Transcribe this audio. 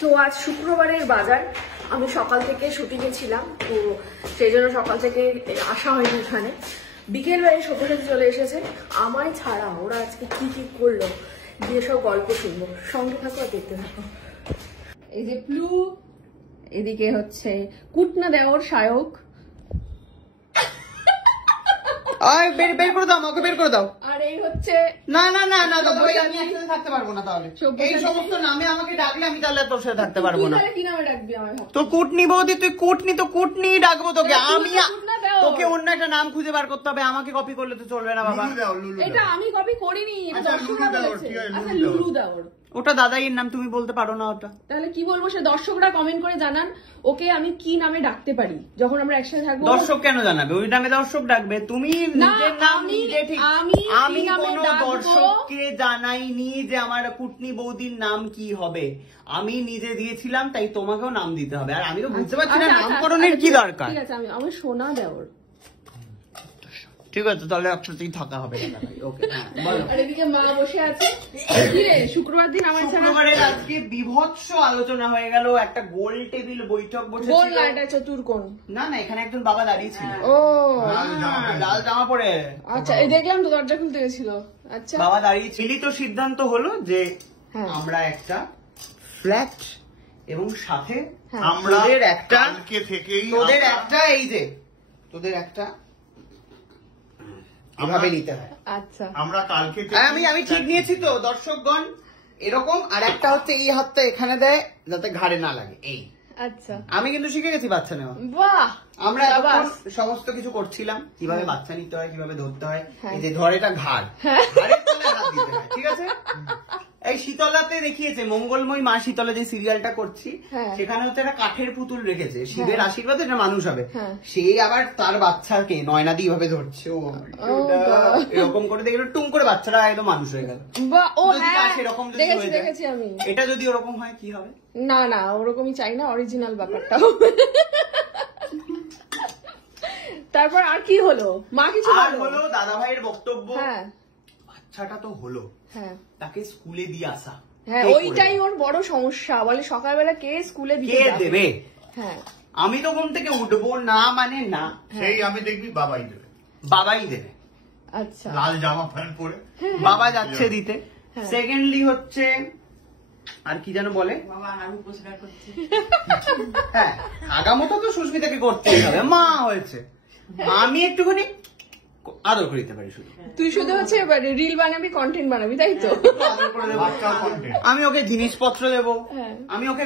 তো আজ শুক্রবারের বাজার, আমি সকাল থেকে শুটিং এ ছিলাম, তো সেই জন্য সকাল থেকে আসা হয়নি এখানে। বিকেল বেলায় সত্যি চলে এসেছে, আমায় ছাড়া ওরা আজকে কি কি করলো দিয়ে সব গল্প শুনবো, সঙ্গে থাকো আর দেখতে থাকো। এই যে প্লু, এদিকে হচ্ছে কুটনা দেওর সায়ক। বের করে দাও, আমাকে বের করে দাও। আর এই হচ্ছে না না না না দাদা ভাই, আমি একসাথে থাকতে পারবো না। তাহলে এই সমস্ত নামে আমাকে ডাকলে আমি তাহলে তোর সাথে থাকতে পারবো না। কি নামে ডাকবি আমায়? তো কুটনি বৌদি, তুই কুটনি, তো কুটনি ডাকবো তোকে আমি। তোকে অন্য একটা নাম খুঁজে বার করতে হবে, আমাকে কপি করলে তো চলবে না বাবা। এটা আমি কপি করিনি, এটা দর্শকরা বলেছে। আচ্ছা লুলু দেওর, ওটা দাদাইয়ের নাম, তুমি বলতে পারো না ওটা। তাহলে কি বলবো? সে দর্শকরা কমেন্ট করে জানান ওকে আমি কি নামে ডাকতে পারি যখন আমরা একসাথে থাকবো। দর্শক কেন জানাবে? ওই নামে দর্শক ডাকবে, তুমি নিজের নাম নিজে ঠিক। আমি কোনো দর্শককে জানাইনি যে আমার কুটনি বৌদির নাম কি হবে, আমি নিজে দিয়েছিলাম, তাই তোমাকেও নাম দিতে হবে। আর আমি তো বুঝতে পারছি না নামকরণের কি দরকার। ঠিক আছে, আমি সোনা দেওর। ঠিক আছে, তাহলে একসাথেই থাকা হবে। আর এদিকে মা বসে আছে। শুক্রবার দিন আমার শুক্রবারের আজকে বিভৎস আলোচনা হয়ে গেল, একটা গোল টেবিল বৈঠক বসেছিল। এটা চতুর্কোণ। না না, এখানে একজন বাবা দাঁড়িয়ে ছিল। ও লাল জামা পরে। আচ্ছা, এই দেখলাম তো দরজা খুলতে গেছিল। আচ্ছা, বাবা দাঁড়িয়ে ছিল। তো সিদ্ধান্ত হলো যে আমরা একটা ফ্ল্যাট এবং সাথে আমাদের একটা তোদের একটা এই যে তোদের একটা এভাবে নিতে হয়। আচ্ছা, আমরা কালকে আমি ঠিক নিয়েছি তো দর্শকগণ, এরকম। আর একটা হচ্ছে এই হাতটা এখানে দেয় যাতে ঘাড়ে না লাগে। এই আচ্ছা, আমি কিন্তু শিখে গেছি বাচ্চা নেওয়া। বাহ, আমরা সমস্ত কিছু করছিলাম, কিভাবে বাচ্চা নিতে হয়, কিভাবে ধরতে হয়। এই যে ধর, এটা ঘাড়, ঘাড়ের তলায় হাত দিতে হয়, ঠিক আছে? এই শীতলাতে দেখিয়েছে, মঙ্গলময়ী মা শীতলা যে সিরিয়ালটা করছি, সেখানে হচ্ছে একটা কাঠের পুতুল রেখেছে, শিবের আশীর্বাদে এটা মানুষ হবে। সেই আবার তার বাচ্চাকে নয়না দিয়ে ভাবে ধরছে, ও এরকম করে দেখলো, টুম করে বাচ্চারা একদম মানুষ হয়ে গেল। সেরকম যদি হয়ে যায়, এটা যদি ওরকম হয় কি হবে? না না, ওরকমই চাই না, অরিজিনাল ব্যাপারটা। তারপর আর কি হলো? মা কিছু হলো দাদা ভাইয়ের বক্তব্য, বাচ্চাটা তো হলো, তাকে স্কুলে দিয়ে আসা। হ্যাঁ, ওইটাই ওর বড় সমস্যা। বলে সকালবেলা কে স্কুলে দিয়ে দেবে? হ্যাঁ, আমি তো ঘুম থেকে উঠবো না, মানে না, সেই আমি দেখবি বাবাই দেবে। বাবাই দেবে। আচ্ছা, লাল জামা প্যান্ট পরে বাবা যাচ্ছে দিতে। সেকেন্ডলি হচ্ছে আর কি যেন বলে, হ্যাঁ আগামতো তো সুস্মিতাকে করতেই হবে, মা হয়েছে। আমি একটুখানি আদর করে দিতে পারি শুধু। তুই শুধু হচ্ছে রিল বানাবি, কন্টেন্ট বানাবি, তাই তো? আমি ওকে জিনিসপত্র দেবো, আমি ওকে